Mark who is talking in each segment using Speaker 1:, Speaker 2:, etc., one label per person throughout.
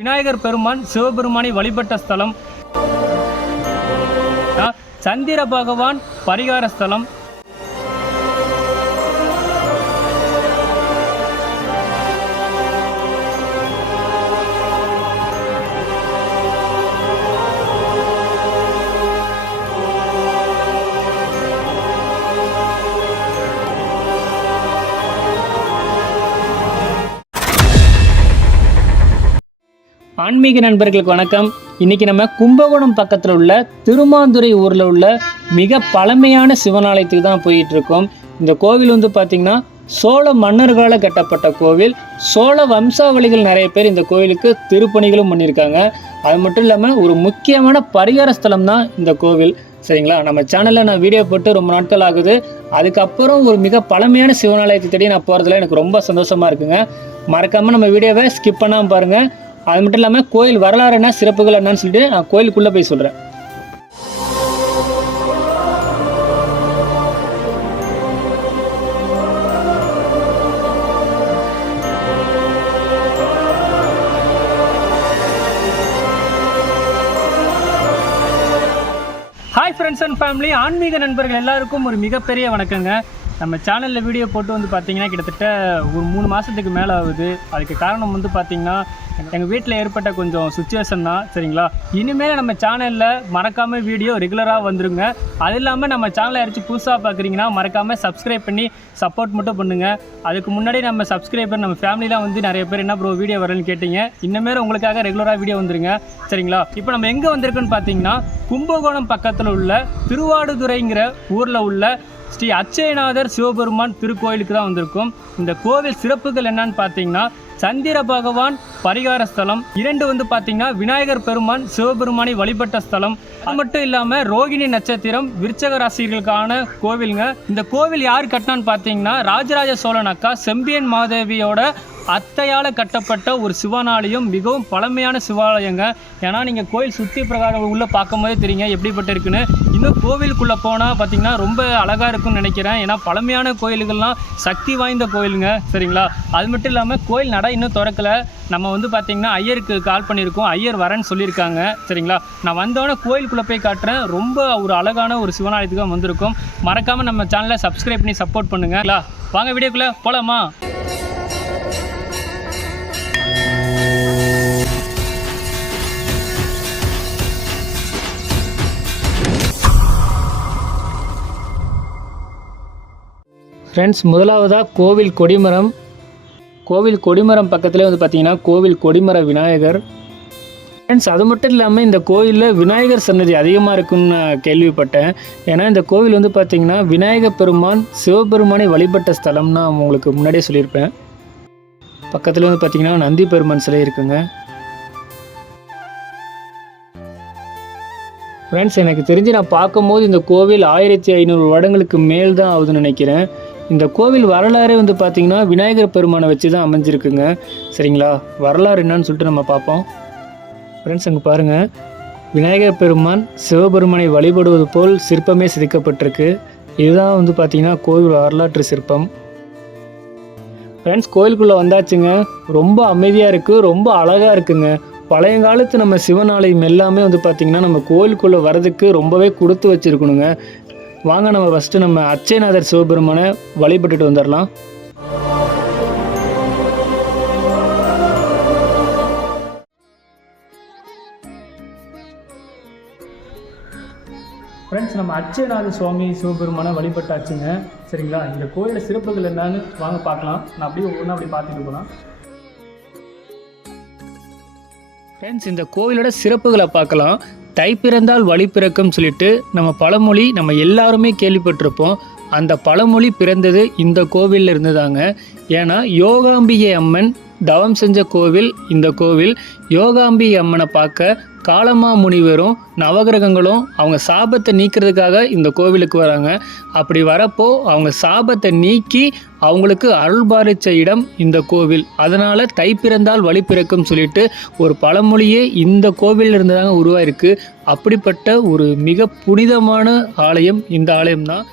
Speaker 1: விநாயகர் பெருமான் சிவபெருமானை வழிபட்ட ஸ்தலம். சந்திர பகவான் பரிகார ஸ்தலம். ஆன்மீக நண்பர்களுக்கு வணக்கம். இன்னைக்கு நம்ம கும்பகோணம் பக்கத்தில் உள்ள திருமாந்துறை ஊரில் உள்ள மிக பழமையான சிவனாலயத்துக்கு தான் போயிட்டு இருக்கோம் இந்த கோவில் வந்து பார்த்திங்கன்னா சோழ மன்னர்களால் கட்டப்பட்ட கோவில். சோழ வம்சாவளிகள் நிறைய பேர் இந்த கோவிலுக்கு திருப்பணிகளும் பண்ணியிருக்காங்க. அது மட்டும் இல்லாமல் ஒரு முக்கியமான பரிகார ஸ்தலம் தான் இந்த கோவில். சரிங்களா? நம்ம சேனலில் நான் வீடியோ போட்டு ரொம்ப நாட்கள் ஆகுது. அதுக்கப்புறம் ஒரு மிக பழமையான சிவனாலயத்தை தேடி நான் போகிறதுல எனக்கு ரொம்ப சந்தோஷமாக இருக்குங்க. மறக்காமல் நம்ம வீடியோவை ஸ்கிப் பண்ணாமல் பாருங்கள் அது மட்டும் இல்லாமல் கோயில் வரலாறு என்ன சிறப்புகள் என்னன்னு சொல்லிட்டு நான் கோயிலுக்குள்ளே போய் சொல்கிறேன் ஹாய் ஃப்ரெண்ட்ஸ் அண்ட் ஃபேமிலி ஆன்மீக நண்பர்கள் எல்லாருக்கும் ஒரு மிகப்பெரிய வணக்கங்க. நம்ம சேனலில் வீடியோ போட்டு வந்து பார்த்தீங்கன்னா கிட்டத்தட்ட ஒரு மூணு மாதத்துக்கு மேலே ஆகுது. அதுக்கு காரணம் வந்து பார்த்தீங்கன்னா எங்கள் வீட்டில் ஏற்பட்ட கொஞ்சம் சுச்சுவேஷன் தான் சரிங்களா? இனிமேல் நம்ம சேனலில் மறக்காமல் வீடியோ ரெகுலராக வந்துருங்க. அது இல்லாமல் நம்ம சேனலை யாராச்சும் புதுசாக பார்க்குறீங்கன்னா மறக்காமல் சப்ஸ்கிரைப் பண்ணி சப்போர்ட் மட்டும் பண்ணுங்கள் அதுக்கு முன்னாடி நம்ம சப்ஸ்கிரைபர் நம்ம ஃபேமிலிலாம் வந்து நிறைய பேர் என்ன ப்ரோ வீடியோ வரலன்னு கேட்டீங்க. இன்னமேல் உங்களுக்காக ரெகுலராக வீடியோ வந்துருங்க. சரிங்களா? இப்போ நம்ம எங்கே வந்திருக்கோன்னு பார்த்தீங்கன்னா கும்பகோணம் பக்கத்தில் உள்ள திருவாடுதுறைங்கிற ஊரில் உள்ள ஸ்ரீ அச்சயநாதர் சிவபெருமான் திருக்கோயிலுக்கு தான் வந்திருக்கும். இந்த கோவில் சிறப்புகள் என்னன்னு பார்த்தீங்கன்னா சந்திர பகவான் பரிகார ஸ்தலம் இரண்டு வந்து பார்த்தீங்கன்னா விநாயகர் பெருமான் சிவபெருமானை வழிபட்ட ஸ்தலம். அது மட்டும் இல்லாமல் ரோகிணி நட்சத்திரம் விருச்சக ராசிகளுக்கான கோவிலுங்க. இந்த கோவில் யார் கட்டினான்னு பார்த்தீங்கன்னா ராஜராஜ சோழன் அக்கா செம்பியன் மாதேவியோட அத்தையால் கட்டப்பட்ட ஒரு சிவாலயம் மிகவும் பழமையான சிவாலயங்க. ஏன்னா நீங்கள் கோயில் சுற்றி பிரகாரம் உள்ளே பார்க்கும்போதே தெரியுங்க எப்படிப்பட்ட இருக்குன்னு இன்னும் கோவிலுக்குள்ளே போனால் பார்த்தீங்கன்னா ரொம்ப அழகாக இருக்கும்னு நினைக்கிறேன். ஏன்னா பழமையான கோயில்கள்லாம் சக்தி வாய்ந்த கோயிலுங்க சரிங்களா? அது மட்டும் இல்லாமல் கோயில் நடை இன்னும் திறக்கல. நம்ம வந்து பார்த்திங்கன்னா ஐயருக்கு கால் பண்ணியிருக்கோம். ஐயர் வரேன்னு சொல்லியிருக்காங்க சரிங்களா? நான் வந்தோடனே கோயிலுக்குள்ளே போய் காட்டுறேன். ரொம்ப ஒரு அழகான ஒரு சிவனாலயத்துக்கு வந்திருக்கும். மறக்காமல் நம்ம சேனலை சப்ஸ்கிரைப் பண்ணி சப்போர்ட் பண்ணுங்களா வாங்க வீடியோக்குள்ளே போகலாமா ஃப்ரெண்ட்ஸ் முதலாவதாக கோவில் கொடிமரம். கோவில் கொடிமரம் பக்கத்துலேயே வந்து பார்த்திங்கன்னா கோவில் கொடிமர விநாயகர். ஃப்ரெண்ட்ஸ் அது மட்டும் இல்லாமல் இந்த கோவிலில் விநாயகர் சன்னதி அதிகமாக இருக்குன்னு நான் கேள்விப்பட்டேன். ஏன்னா இந்த கோவில் வந்து பார்த்திங்கன்னா விநாயகர் பெருமான் சிவபெருமானை வழிபட்ட ஸ்தலம் நான் உங்களுக்கு முன்னாடியே சொல்லியிருப்பேன். பக்கத்தில் வந்து பார்த்திங்கன்னா நந்தி பெருமான் சிலை இருக்குங்க. ஃப்ரெண்ட்ஸ் எனக்கு தெரிஞ்சு நான் பார்க்கும்போது இந்த கோவில் ஆயிரத்தி ஐநூறு வருடங்களுக்கு மேல் தான் ஆகுதுன்னு நினைக்கிறேன். இந்த கோவில் வரலாறே வந்து பார்த்திங்கன்னா விநாயகர் பெருமானை வச்சு தான் அமைஞ்சிருக்குங்க. சரிங்களா? வரலாறு என்னன்னு சொல்லிட்டு நம்ம பார்ப்போம். ஃப்ரெண்ட்ஸ் அங்கே பாருங்கள் விநாயகர் பெருமான் சிவபெருமானை வழிபடுவது போல் சிற்பமே செதுக்கப்பட்டிருக்கு. இதுதான் வந்து பார்த்திங்கன்னா கோவில் வரலாற்று சிற்பம். ஃப்ரெண்ட்ஸ் கோயிலுக்குள்ளே வந்தாச்சுங்க. ரொம்ப அமைதியாக இருக்குது ரொம்ப அழகாக இருக்குங்க. பழைய காலத்து நம்ம சிவனாலயம் எல்லாமே வந்து பார்த்திங்கன்னா நம்ம கோயிலுக்குள்ளே வரதுக்கு ரொம்பவே கொடுத்து வச்சுருக்கணுங்க. வாங்க நம்ம ஃபஸ்ட்டு நம்ம அச்சயநாதர் சிவபெருமானை வழிபட்டுட்டு வந்துடலாம் ஃப்ரெண்ட்ஸ் நம்ம அச்சயநாத சுவாமி சிவபெருமானை வழிபட்டாச்சுங்க. சரிங்களா? இந்த கோயிலில் சிறப்புகள் என்னன்னு வாங்க பார்க்கலாம். நான் அப்படியே ஒவ்வொன்றா அப்படி பார்த்துட்டு போகலாம் ஃப்ரெண்ட்ஸ் இந்த கோவிலோட சிறப்புகளை பார்க்கலாம். தை பிறந்தால் வழி பிறக்கும் சொல்லிட்டு நம்ம பழமொழி நம்ம எல்லாருமே கேள்விப்பட்டிருப்போம். அந்த பழமொழி பிறந்தது இந்த கோவிலில் இருந்துதாங்க. ஏன்னா யோகாம்பிகை அம்மன் தவம் செஞ்ச கோவில் இந்த கோவில் யோகாம்பி அம்மனை பார்க்க காலமா முனிவரும் நவகிரகங்களும் அவங்க சாபத்தை நீக்கிறதுக்காக இந்த கோவிலுக்கு வராங்க. அப்படி வரப்போ அவங்க சாபத்தை நீக்கி அவங்களுக்கு அருள்பாரிச்ச இடம் இந்த கோவில். அதனால் தை பிறந்தால் வழி பிறக்கும் சொல்லிட்டு ஒரு பழமொழியே இந்த கோவிலில் இருந்து தாங்க உருவாயிருக்கு. அப்படிப்பட்ட ஒரு மிக புனிதமான ஆலயம் இந்த ஆலயம் தான்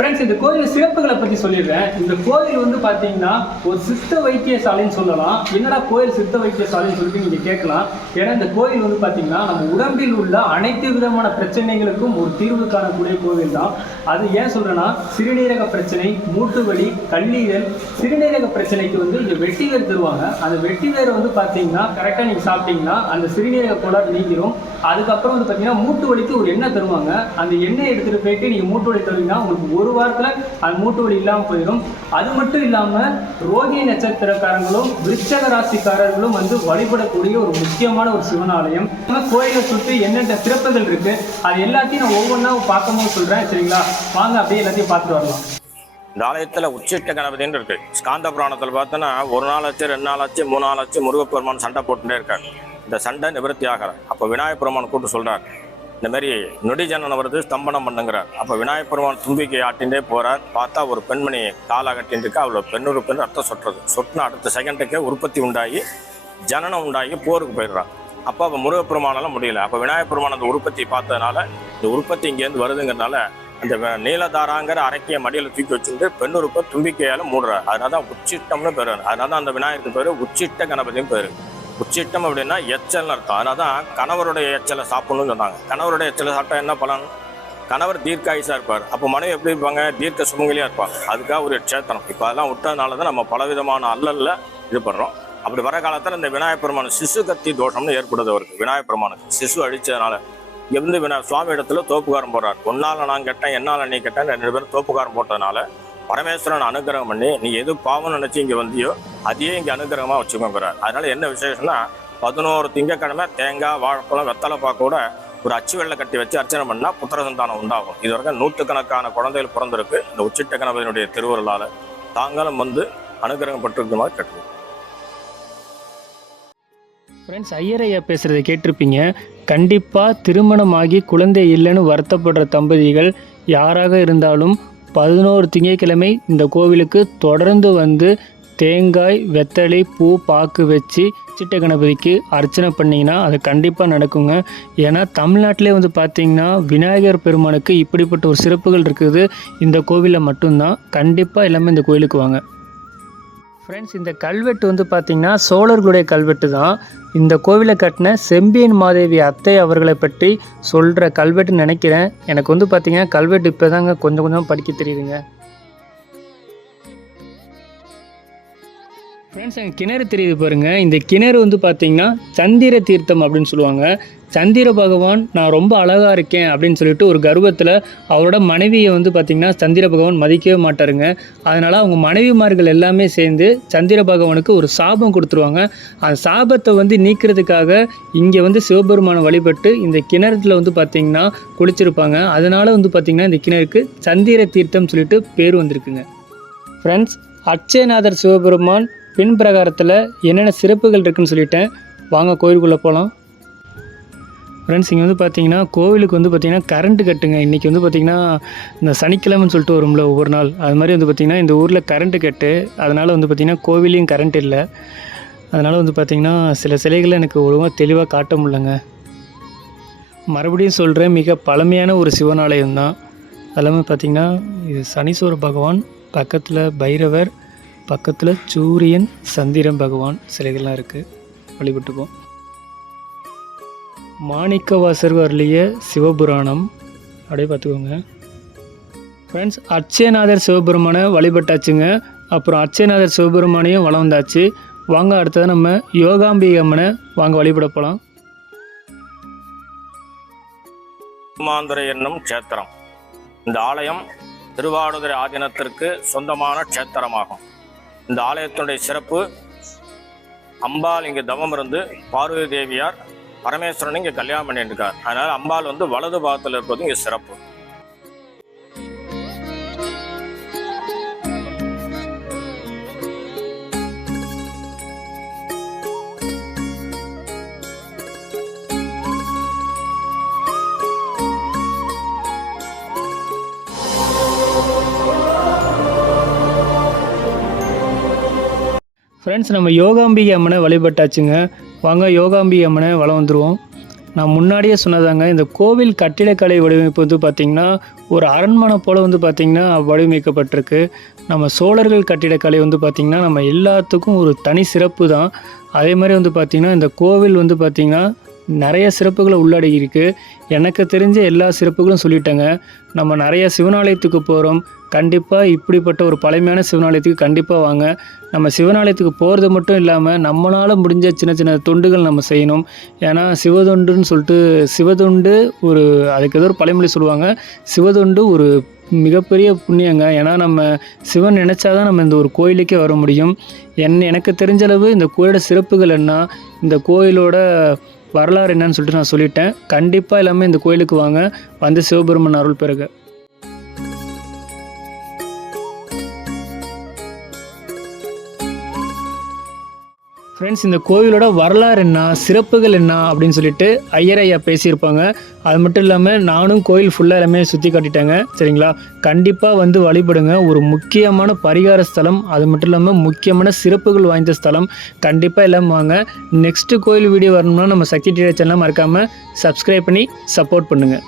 Speaker 1: ஃப்ரெண்ட்ஸ் இந்த கோயில் சிறப்புகளை பற்றி சொல்லிடுறேன். இந்த கோயில் வந்து பார்த்தீங்கன்னா ஒரு சித்த வைத்தியசாலைன்னு சொல்லலாம். என்னடா கோயில் சித்த வைத்தியசாலைன்னு சொல்லிட்டு நீங்கள் கேட்கலாம். ஏன்னா இந்த கோயில் வந்து பார்த்தீங்கன்னா நம்ம உடம்பில் உள்ள அனைத்து விதமான பிரச்சனைகளுக்கும் ஒரு தீர்வு காணக்கூடிய கோவில் தான். அது ஏன் சொல்கிறேன்னா சிறுநீரக பிரச்சனை மூட்டு வலி கல்லீரல். சிறுநீரக பிரச்சனைக்கு வந்து இங்கே வெட்டிவேர் தருவாங்க. அந்த வெட்டிவேர் வந்து பார்த்தீங்கன்னா கரெக்டாக நீங்கள் சாப்பிட்டீங்கன்னா அந்த சிறுநீரக கோளாறு நீங்கிரும். அதுக்கப்புறம் வந்து பார்த்தீங்கன்னா மூட்டு வலிக்கு ஒரு எண்ணெய் தருவாங்க. அந்த எண்ணெய் எடுத்துகிட்டு போயிட்டு நீங்கள் மூட்டு வலி தருவீங்கன்னா உங்களுக்கு ஒரு வாரத்தில் அது மூட்டு வலி இல்லாமல் போயிடும். அது மட்டும் இல்லாமல் ரோகி நட்சத்திரக்காரங்களும் விருச்சக ராசிக்காரர்களும் வந்து வழிபடக்கூடிய ஒரு முக்கியமான ஒரு சிவனாலயம். கோயிலை சுற்றி என்னென்ன சிறப்புகள் இருக்கு அது எல்லாத்தையும் நான் ஒவ்வொன்றா பார்க்கும்போது சொல்கிறேன் சரிங்களா? வாங்க அப்படியே எல்லாத்தையும் பார்த்துட்டு வரலாம்.
Speaker 2: இந்த ஆலயத்தில் உச்சிட்ட கணபதின்னு இருக்கு. ஸ்காந்த புராணத்தில் பார்த்தோன்னா ஒரு நாள் ஆச்சு ரெண்டு நாள் ஆச்சு மூணு நாள் ஆச்சு முருகப்பெருமான் சண்டை போட்டுட்டே இருக்காரு. இந்த சண்டை நிவர்த்தி ஆகிறார் அப்போ விநாயகப் பெருமான் கூப்பிட்டு இந்த மாதிரி நொடி ஜனனம் வருது ஸ்தம்பனம் பண்ணுங்கிறார். அப்போ விநாயகப் பெருமான் தும்பிக்கை ஆட்டிகிட்டே போறார். பார்த்தா ஒரு பெண்மணி காலை கட்டின்னு இருக்கா அவளோட பெண்ணொரு பெண் ரத்தம் சொட்டுறது. சொட்டின அடுத்த செகண்டுக்கே உற்பத்தி உண்டாகி ஜனனம் உண்டாகி போருக்கு போயிடுறான் அப்போ அப்போ முருகப்பெருமானால முடியல. அப்போ விநாயகப் பெருமான் அந்த உற்பத்தி பார்த்ததுனால இந்த உற்பத்தி இங்கேருந்து வருதுங்கிறதுனால அந்த நீலதாராங்கிற அரைக்கிய மடியில் தூக்கி வச்சுட்டு பெண்ணுறுப்பை தும்பிக்கையால் மூடுறார். அதனால தான் உச்சிட்டம்னு பேர். அதனால தான் அந்த விநாயகருக்கு பேர் உச்சிட்ட கணபதியும் பேர். உச்சிட்டம் அப்படின்னா எச்சல்னு அர்த்தம். அதனால தான் கணவருடைய எச்சலை சாப்பிடணும்னு சொன்னாங்க. கணவருடைய எச்சலை சாப்பிட்டா என்ன பலன்? கணவர் தீர்க்காயுசாக இருப்பார். அப்போ மனைவி எப்படி இருப்பாங்க? தீர்க்க சுமங்கலியாக இருப்பாங்க. அதுக்காக ஒரு சேத்தனம் இப்போ அதெல்லாம் விட்டதுனால தான் நம்ம பலவிதமான அல்லல்ல இது பண்ணுறோம் அப்படி வர காலத்தில் இந்த விநாயகப் பெருமான் சிசு கத்தி தோஷம்னு ஏற்படுது அவருக்கு. விநாயகப் பெருமானுக்கு சிசு அடித்ததுனால இருந்து வினா சுவாமி இடத்துல தோப்புக்காரம் போடுறார் ஒன்னால் நான் கேட்டேன் என்னால் நீ கேட்டேன் ரெண்டு பேரும் தோப்புக்காரம் போட்டதுனால பரமேஸ்வரன் அனுகிரகம் பண்ணி நீ எது பாவம் நினைச்சு இங்கே வந்தியோ அதையே இங்கே அனுகிரகமாக வச்சுக்கோங்கிறார். அதனால என்ன விசேஷம்னா பதினோரு திங்கக்கிழமை தேங்காய் வாழைப்பழம் வெத்தலை பாக்கோட ஒரு அச்சு வெள்ளை கட்டி வச்சு அர்ச்சனை பண்ணால் புத்திர சந்தானம் உண்டாகும். இது வரைக்கும் நூற்றுக்கணக்கான குழந்தைகள் பிறந்திருக்கு. இந்த உச்சிட்ட கணபதியினுடைய திருவுருளால் தாங்களும் வந்து அனுகிரகம் பட்டிருக்குமாறு கட்டுவோம்
Speaker 1: ஃப்ரெண்ட்ஸ் ஐயரையா பேசுறதை பேசுகிறத கேட்டிருப்பீங்க. கண்டிப்பாக திருமணமாகி குழந்தை இல்லைன்னு வருத்தப்படுற தம்பதிகள் யாராக இருந்தாலும் பதினோரு திங்கட்கிழமை இந்த கோவிலுக்கு தொடர்ந்து வந்து தேங்காய் வெத்தலை பூ பாக்கு வச்சு சிட்ட கணபதிக்கு அர்ச்சனை பண்ணிங்கன்னா அது கண்டிப்பாக நடக்குங்க. ஏன்னா தமிழ்நாட்டிலே வந்து பார்த்திங்கன்னா விநாயகர் பெருமானுக்கு இப்படிப்பட்ட ஒரு சிறப்புகள் இருக்குது. இந்த கோவிலில் மட்டும்தான். கண்டிப்பாக எல்லாமே இந்த கோயிலுக்கு வாங்க. ஃப்ரெண்ட்ஸ் இந்த கல்வெட்டு வந்து பார்த்திங்கன்னா சோழர்களுடைய கல்வெட்டு தான். இந்த கோவிலை கட்டின செம்பியன் மாதேவி அத்தை அவர்களை பற்றி சொல்கிற கல்வெட்டுன்னு நினைக்கிறேன். எனக்கு வந்து பார்த்திங்கன்னா கல்வெட்டு இப்போ தாங்க கொஞ்சம் கொஞ்சம் படிக்க தெரியுதுங்க. ஃப்ரெண்ட்ஸ் எங்கள் கிணறு தெரியுது பாருங்கள் இந்த கிணறு வந்து பார்த்திங்கன்னா சந்திர தீர்த்தம் அப்படின்னு சொல்லுவாங்க. சந்திர பகவான் நான் ரொம்ப அழகாக இருக்கேன் அப்படின்னு சொல்லிட்டு ஒரு கர்வத்தில் அவரோட மனைவியை வந்து பார்த்திங்கன்னா சந்திர பகவான் மதிக்கவே மாட்டாருங்க. அதனால் அவங்க மனைவிமார்கள் எல்லாமே சேர்ந்து சந்திர பகவானுக்கு ஒரு சாபம் கொடுத்துருவாங்க. அந்த சாபத்தை வந்து நீக்கிறதுக்காக இங்கே வந்து சிவபெருமானை வழிபட்டு இந்த கிணறுல வந்து பார்த்திங்கன்னா குளிச்சிருப்பாங்க. அதனால் வந்து பார்த்திங்கன்னா இந்த கிணறுக்கு சந்திர தீர்த்தம் சொல்லிட்டு பேர் வந்திருக்குங்க. ஃப்ரெண்ட்ஸ் அட்சயநாதர் சிவபெருமான் பின் பிரகாரத்தில் என்னென்ன சிறப்புகள் இருக்குதுன்னு சொல்லிட்டேன். வாங்க கோயிலுக்குள்ளே போகலாம் ஃப்ரெண்ட்ஸ் இங்கே வந்து பார்த்தீங்கன்னா கோவிலுக்கு வந்து பார்த்திங்கன்னா கரண்ட்டு கட்டுங்க. இன்றைக்கி வந்து பார்த்திங்கன்னா இந்த சனிக்கிழமைன்னு சொல்லிட்டு வரும்ல ஒவ்வொரு நாள். அது மாதிரி வந்து பார்த்திங்கன்னா இந்த ஊரில் கரண்ட்டு கட்டு. அதனால் வந்து பார்த்திங்கன்னா கோவிலையும் கரண்ட் இல்லை. அதனால் வந்து பார்த்திங்கன்னா சில சிலைகளை எனக்கு ஒழுங்காக தெளிவாக காட்ட முடியலங்க. மறுபடியும் சொல்கிறேன் மிக பழமையான ஒரு சிவனாலயம் தான் எல்லாமே பார்த்திங்கன்னா இது சனீஸ்வர பகவான் பக்கத்தில் பைரவர் பக்கத்தில் சூரியன் சந்திரன் பகவான் சிலைகள்லாம் இருக்குது வழிபட்டுப்போம் மாணிக்கவாசர் அருளிய சிவபுராணம். அப்படியே பார்த்துக்கோங்க. ஃப்ரெண்ட்ஸ் அச்சயநாதர் சிவபெருமானை வழிபட்டாச்சுங்க. அப்புறம் அச்சயநாதர் சிவபெருமானையும் வளம் வந்தாச்சு வாங்க அடுத்தது நம்ம யோகாம்பிகை அம்மனை வாங்க வழிபட போகலாம்
Speaker 2: திருமாந்துரை என்னும் க்ஷேத்திரம். இந்த ஆலயம் திருவாடுதுறை ஆதீனத்திற்கு சொந்தமான க்ஷேத்திரமாகும். இந்த ஆலயத்தினுடைய சிறப்பு அம்பாள் இங்கே தவம் இருந்து பார்வதி தேவியார் பரமேஸ்வரன் இங்கே கல்யாணம் பண்ணியிருக்கார். அதனால் அம்பாள் வந்து வலது பாகத்தில் இருப்பது இங்கே சிறப்பு.
Speaker 1: ஃப்ரெண்ட்ஸ் நம்ம யோகாம்பிகை அம்மனை வழிபட்டாச்சுங்க. வாங்க யோகாம்பிகை அம்மனை வளம் வந்துடுவோம் நான் முன்னாடியே சொன்னதாங்க இந்த கோவில் கட்டிடக்கலை வடிவமைப்பு வந்து பார்த்திங்கன்னா ஒரு அரண்மனை போல் வந்து பார்த்திங்கன்னா வடிவமைக்கப்பட்டிருக்கு. நம்ம சோழர்கள் கட்டிடக்கலை வந்து பார்த்திங்கன்னா நம்ம எல்லாத்துக்கும் ஒரு தனி சிறப்பு தான். அதே மாதிரி வந்து பார்த்திங்கன்னா இந்த கோவில் வந்து பார்த்திங்கன்னா நிறைய சிறப்புகளை உள்ளடக்கியிருக்கு. எனக்கு தெரிஞ்ச எல்லா சிறப்புகளும் சொல்லிட்டேங்க. நம்ம நிறைய சிவனாலயத்துக்கு போகிறோம் கண்டிப்பாக இப்படிப்பட்ட ஒரு பழமையான சிவனாலயத்துக்கு கண்டிப்பாக வாங்க. நம்ம சிவனாலயத்துக்கு போகிறது மட்டும் இல்லாமல் நம்மளால் முடிஞ்ச சின்ன சின்ன தொண்டுகள் நம்ம செய்யணும். ஏன்னா சிவதொண்டுன்னு சொல்லிட்டு சிவதொண்டு ஒரு அதுக்கு ஏதோ ஒரு பழமொழி சொல்லுவாங்க. சிவதொண்டு ஒரு மிகப்பெரிய புண்ணியங்க. ஏன்னா நம்ம சிவன் நினச்சாதான் நம்ம இந்த ஒரு கோயிலுக்கே வர முடியும். என் எனக்கு தெரிஞ்சளவு இந்த கோயிலோட சிறப்புகள் என்ன? இந்த கோயிலோட வரலாறு என்னன்னு சொல்லிட்டு நான் சொல்லிட்டேன். கண்டிப்பாக எல்லாமே இந்த கோயிலுக்கு வாங்க. வந்து சிவபெருமன் அருள் பெறுக. ஃப்ரெண்ட்ஸ் இந்த கோவிலோட வரலாறு என்ன? சிறப்புகள் என்ன? அப்படின்னு சொல்லிட்டு ஐயர் ஐயா பேசியிருப்பாங்க. அது மட்டும் இல்லாமல் நானும் கோயில் ஃபுல்லாக எல்லாமே சுற்றி காட்டிட்டேங்க. சரிங்களா? கண்டிப்பாக வந்து வழிபடுங்க. ஒரு முக்கியமான பரிகார ஸ்தலம் அது மட்டும் இல்லாமல் முக்கியமான சிறப்புகள் வாய்ந்த ஸ்தலம். கண்டிப்பாக எல்லாம் வாங்க. நெக்ஸ்ட்டு கோயில் வீடியோ வரணும்னா நம்ம சக்தி டிவி சேனலாக மறக்காமல் சப்ஸ்கிரைப் பண்ணி சப்போர்ட் பண்ணுங்கள்